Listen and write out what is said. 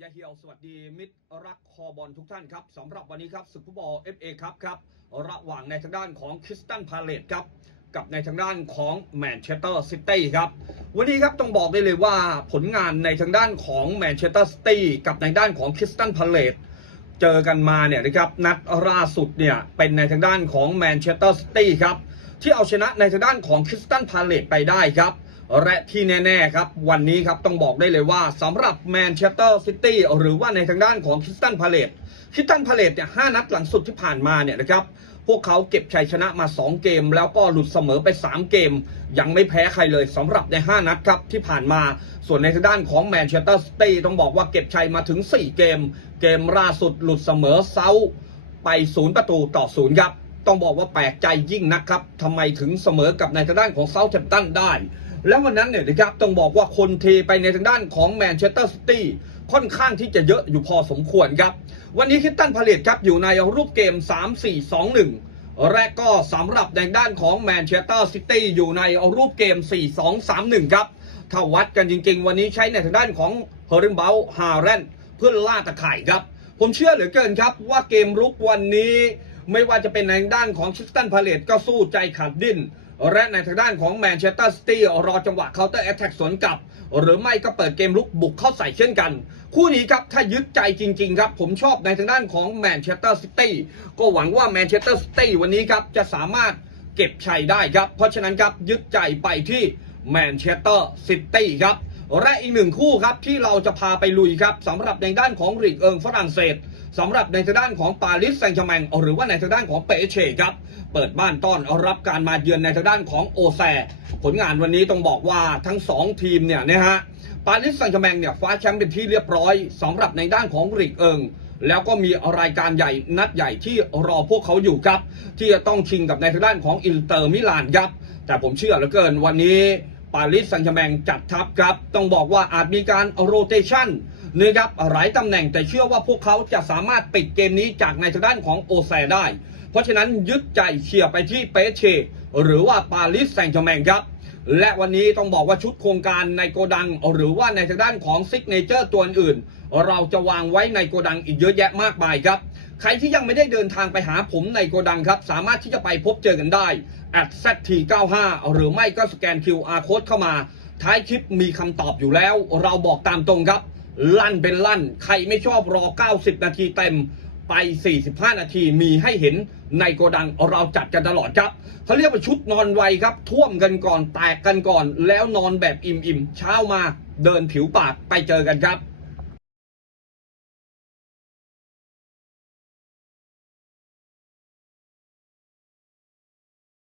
ยาเฮียวสวัสดีมิตรรักคอบอลทุกท่านครับสำหรับวันนี้ครับศึกฟุตบอล FA ครับครับระหว่างในทางด้านของคริสตันพาเลตครับกับในทางด้านของแมนเชสเตอร์ซิตี้ครับวันนี้ครับต้องบอกได้เลยว่าผลงานในทางด้านของแมนเชสเตอร์ซิตี้กับในด้านของคริสตันพาเลตเจอกันมาเนี่ยนะครับนัดล่าสุดเนี่ยเป็นในทางด้านของแมนเชสเตอร์ซิตี้ครับที่เอาชนะในทางด้านของคริสตันพาเลตไปได้ครับ และที่แน่ๆครับ วันนี้ครับต้องบอกได้เลยว่าสำหรับแมนเชสเตอร์ซิตี้หรือว่าในทางด้านของคิสตันพาเลตคิสตันพาเลตเนี่ยห้านัดหลังสุดที่ผ่านมาเนี่ยนะครับพวกเขาเก็บชัยชนะมา 2 เกม แล้วก็หลุดเสมอไป 3 เกม ยังไม่แพ้ใครเลยสำหรับใน 5 นัดครับที่ผ่านมา ส่วนในทางด้านของแมนเชสเตอร์ซิตี้ต้องบอกว่าเก็บชัยมาถึง 4 เกม เกมล่าสุดหลุดเสมอเซาไป 0 ประตูต่อ 0 ครับ ต้องบอกว่าแปลกใจยิ่งนะครับทำไมถึงเสมอกับในทางด้านของเซาท์แชมป์ตันได้ แล้ววันนั้นเนี่ยนะครับต้องบอกว่าคนเทไปในทางด้านของแมนเชสเตอร์ซิตี้ค่อนข้างที่จะเยอะอยู่พอสมควรครับ วันนี้คริสตันพาเลตครับอยู่ในรูปเกม 3-4-2-1และก็สำหรับในด้านของแมนเชสเตอร์ซิตี้อยู่ในรูปเกม 4-2-3-1 ครับ ถ้าวัดกันจริงๆ วันนี้ใช้ในทางด้านของเฮอริมเบลฮาร์เรนเพื่อล่าตะข่ายครับ ผมเชื่อเหลือเกินครับว่าเกมรุกวันนี้ไม่ว่าจะเป็นในด้านของคริสตันพาเลตก็สู้ใจขาดดิ้น และในทางด้านของแมนเชสเตอร์ซิตี้รอจังหวะเคาน์เตอร์แอตแทกสวนกลับ หรือไม่ก็เปิดเกมลุกบุกเข้าใส่เช่นกัน คู่นี้ครับถ้ายึดใจจริง ๆ ครับ ผมชอบในทางด้านของแมนเชสเตอร์ซิตี้ก็หวังว่าแมนเชสเตอร์ซิตี้วันนี้ครับจะสามารถเก็บชัยได้ครับ เพราะฉะนั้นครับยึดใจไปที่แมนเชสเตอร์ซิตี้ครับและอีกหนึ่งคู่ครับที่เราจะพาไปลุยครับสำหรับในด้านของลีกเอิงฝรั่งเศส สำหรับในทางด้านของปารีสแซงต์แชร์แมงหรือว่าในทางด้านของเปเช่ครับ เปิดบ้านต้อนรับการมาเยือนในทางด้านของโอแซ ผลงานวันนี้ต้องบอกว่าทั้ง 2 ทีมเนี่ยนะฮะปารีสแซงต์แชร์แมงเนี่ยคว้าแชมป์เป็นที่เรียบร้อยสำหรับในด้านของลีกเอิงแล้วก็มีรายการใหญ่นัดใหญ่ที่รอพวกเขาอยู่ครับ ที่จะต้องชิงกับในทางด้านของอินเตอร์มิลานครับแต่ผมเชื่อเหลือเกินวันนี้ปารีสแซงต์แชร์แมงจัดทัพครับ ต้องบอกว่าอาจมีการโรเตชัน นะครับหลายตำแหน่งแต่เชื่อว่าพวกเขาจะสามารถปิดเกมนี้จากในทางด้านของโอแซได้ เพราะฉะนั้นยึดใจเชียร์ไปที่เปเช หรือว่าปารีสแซงต์แชร์แมงครับ และวันนี้ต้องบอกว่าชุดโครงการในโกดัง หรือว่าในทางด้านของซิกเนเจอร์ตัวอื่น เราจะวางไว้ในโกดังอีกเยอะแยะมากมายครับใครที่ยังไม่ได้เดินทางไปหาผมในโกดังครับ สามารถที่จะไปพบเจอกันได้ at zt95 หรือไม่ก็สแกน QR code เข้ามา ท้ายคลิปมีคำตอบอยู่แล้ว เราบอกตามตรงครับ ลั่นเป็นลั่น ใครไม่ชอบรอ 90 นาทีเต็มไป 45 นาทีมีให้เห็นในโกดังเราจัดกันตลอดครับเขาเรียกว่าชุดนอนไวครับ ท่วมกันก่อนแตกกันก่อน แล้วนอนแบบอิ่มๆเช้ามาเดินผิวปากไปเจอกันครับ